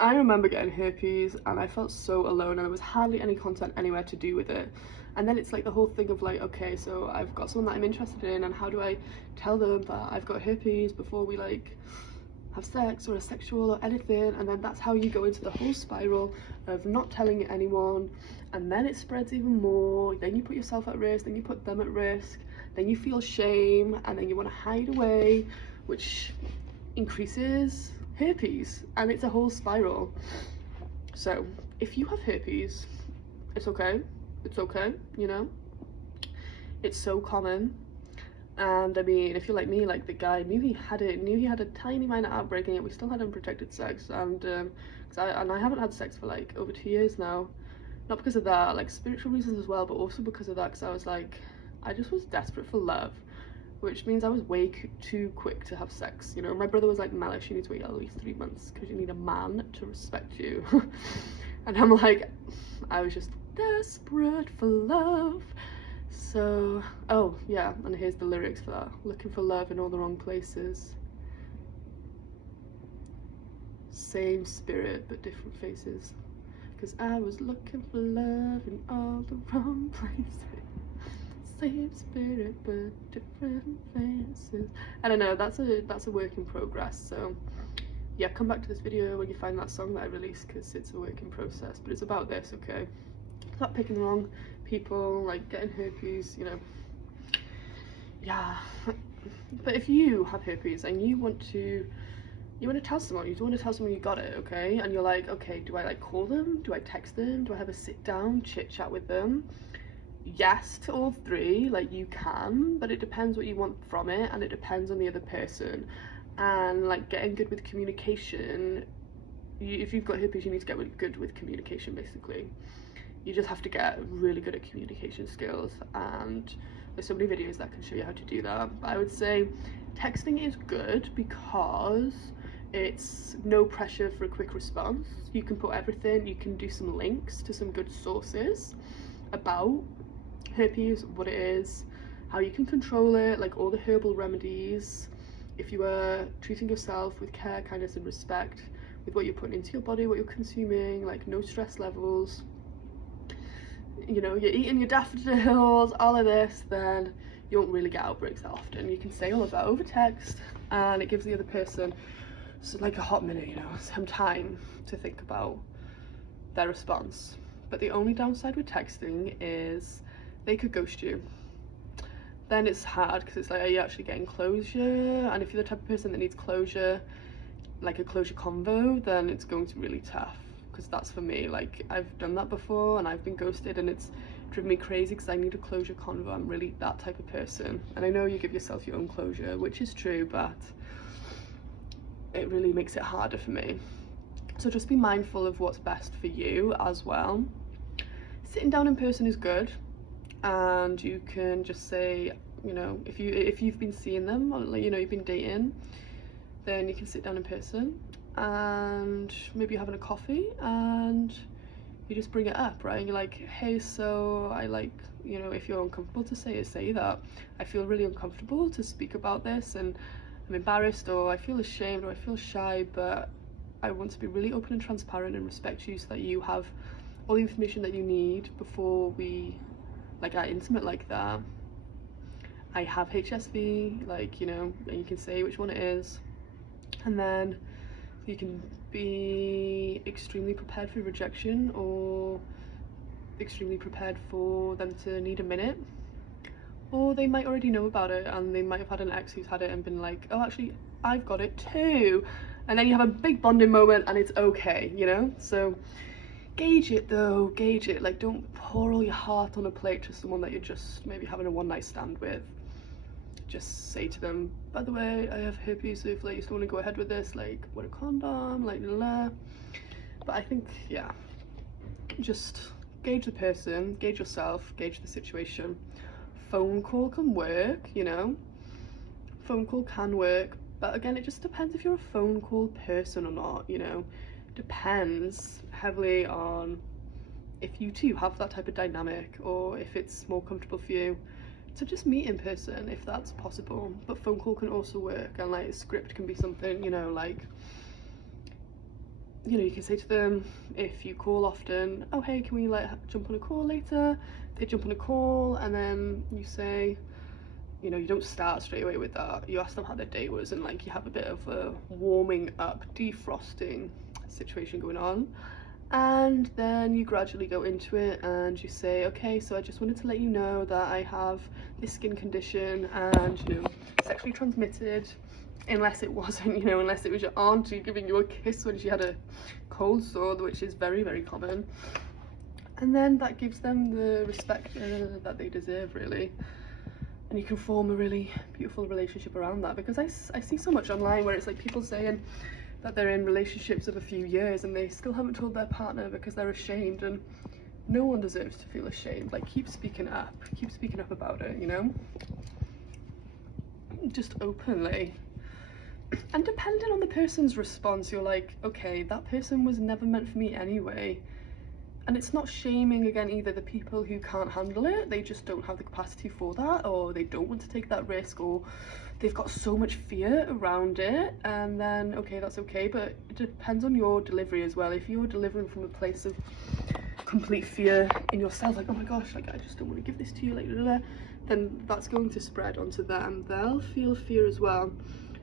I remember getting herpes and I felt so alone, and there was hardly any content anywhere to do with it. And then it's like the whole thing of like, okay, so I've got someone that I'm interested in, and how do I tell them that I've got herpes before we like have sex or a sexual or anything? And then that's how you go into the whole spiral of not telling anyone, and then it spreads even more. Then you put yourself at risk, then you put them at risk, then you feel shame, and then you want to hide away, which increases herpes, and it's a whole spiral. So if you have herpes, it's okay, you know, it's so common. And I mean, if you're like me, like the guy knew he had a tiny minor outbreak, and yet we still had unprotected sex. And I haven't had sex for like over 2 years now, not because of that, like spiritual reasons as well, but also because of that, because I was like, I just was desperate for love, which means I was way too quick to have sex. You know, my brother was like, Melish, you need to wait at least 3 months because you need a man to respect you. And I'm like, I was just desperate for love. So, oh yeah, and here's the lyrics for that. Looking for love in all the wrong places. Same spirit but different faces. Because I was looking for love in all the wrong places. Same spirit but different faces. I don't know, that's a work in progress. So yeah, come back to this video when you find that song that I released, because it's a work in process. But it's about this, okay? It's not picking the wrong people, like getting herpes, you know. Yeah. But if you have herpes and you want to tell someone, you want to tell someone you got it, okay? And you're like, okay, do I like call them? Do I text them? Do I have a sit down chit chat with them? Yes to all three, like you can, but it depends what you want from it, and it depends on the other person. And like getting good with communication, if you've got herpes, you need to get good with communication. Basically, you just have to get really good at communication skills, and there's so many videos that can show you how to do that. But I would say texting is good because it's no pressure for a quick response. You can put everything, you can do some links to some good sources about herpes, what it is, how you can control it, like all the herbal remedies, if you are treating yourself with care, kindness and respect with what you're putting into your body, what you're consuming, like no stress levels, you know, you're eating your daffodils, all of this, then you won't really get outbreaks that often. You can say all of that over text, and it gives the other person like a hot minute, you know, some time to think about their response. But the only downside with texting is they could ghost you. Then it's hard, because it's like, are you actually getting closure? And if you're the type of person that needs closure, like a closure convo, then it's going to be really tough. Because that's for me, like I've done that before and I've been ghosted, and it's driven me crazy because I need a closure convo. I'm really that type of person. And I know you give yourself your own closure, which is true, but it really makes it harder for me. So just be mindful of what's best for you as well. Sitting down in person is good, and you can just say, you know, if you've been seeing them, or you know, you've been dating, then you can sit down in person and maybe you're having a coffee and you just bring it up, right? And you're like, hey, so I like, you know, if you're uncomfortable to say it, say that. I feel really uncomfortable to speak about this, and I'm embarrassed, or I feel ashamed, or I feel shy, but I want to be really open and transparent and respect you so that you have all the information that you need before we like are intimate like that. I have HSV, like, you know, and you can say which one it is, and then you can be extremely prepared for rejection or extremely prepared for them to need a minute, or they might already know about it and they might have had an ex who's had it and been like, oh, actually I've got it too, and then you have a big bonding moment and it's okay, you know. So gauge it though, gauge it. Like, don't pour all your heart on a plate to someone that you're just maybe having a one-night stand with. Just say to them, by the way, I have herpes, so if like you still want to go ahead with this, like wear a condom, like blah. But I think, yeah, just gauge the person, gauge yourself, gauge the situation. Phone call can work, you know, phone call can work, but again, it just depends if you're a phone call person or not, you know. Depends heavily on if you two have that type of dynamic, or if it's more comfortable for you to just meet in person, if that's possible. But phone call can also work, and like a script can be something, you know, like you know, you can say to them, if you call often, oh hey, can we like jump on a call later? They jump on a call, and then you say, you know, you don't start straight away with that. You ask them how their day was, and like you have a bit of a warming up, defrosting situation going on. And then you gradually go into it and you say, okay, so I just wanted to let you know that I have this skin condition, and, you know, sexually transmitted, unless it wasn't, you know, unless it was your auntie giving you a kiss when she had a cold sore, which is very, very common. And then that gives them the respect that they deserve, really. And you can form a really beautiful relationship around that, because I see so much online where it's like people saying that they're in relationships of a few years and they still haven't told their partner because they're ashamed, and no one deserves to feel ashamed. Like, keep speaking up about it, you know, just openly. And depending on the person's response, you're like, okay, that person was never meant for me anyway. And it's not shaming, again, either the people who can't handle it, they just don't have the capacity for that, or they don't want to take that risk, or they've got so much fear around it. And then, okay, that's okay, but it depends on your delivery as well. If you're delivering from a place of complete fear in yourself, like, oh my gosh, like I just don't want to give this to you, like, blah, blah, then that's going to spread onto them. They'll feel fear as well.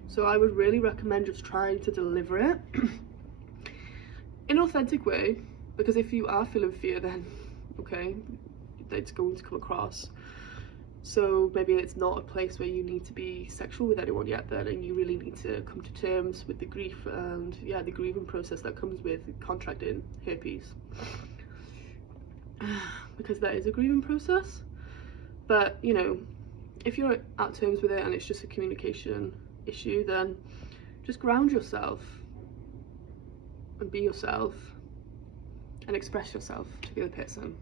So I would really recommend just trying to deliver it in an authentic way, because if you are feeling fear, then okay, it's going to come across. So maybe it's not a place where you need to be sexual with anyone yet then, and you really need to come to terms with the grief and, yeah, the grieving process that comes with contracting herpes, because that is a grieving process. But, you know, if you're at terms with it and it's just a communication issue, then just ground yourself and be yourself and express yourself to the other person.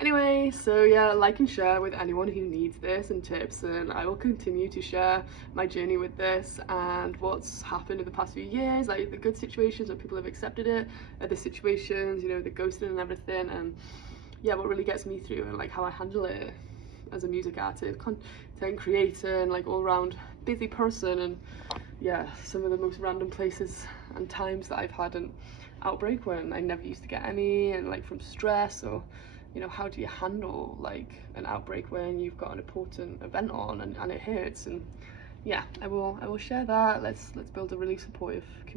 Anyway, so yeah, like and share with anyone who needs this and tips, and I will continue to share my journey with this and what's happened in the past few years, like the good situations where people have accepted it, the situations, you know, the ghosting and everything, and yeah, what really gets me through, and like how I handle it as a music artist, content creator, and like all around busy person, and yeah, some of the most random places and times that I've had an outbreak when I never used to get any, and like from stress, or, you know, how do you handle like an outbreak when you've got an important event on and it hurts. And yeah, I will share that. Let's build a really supportive community.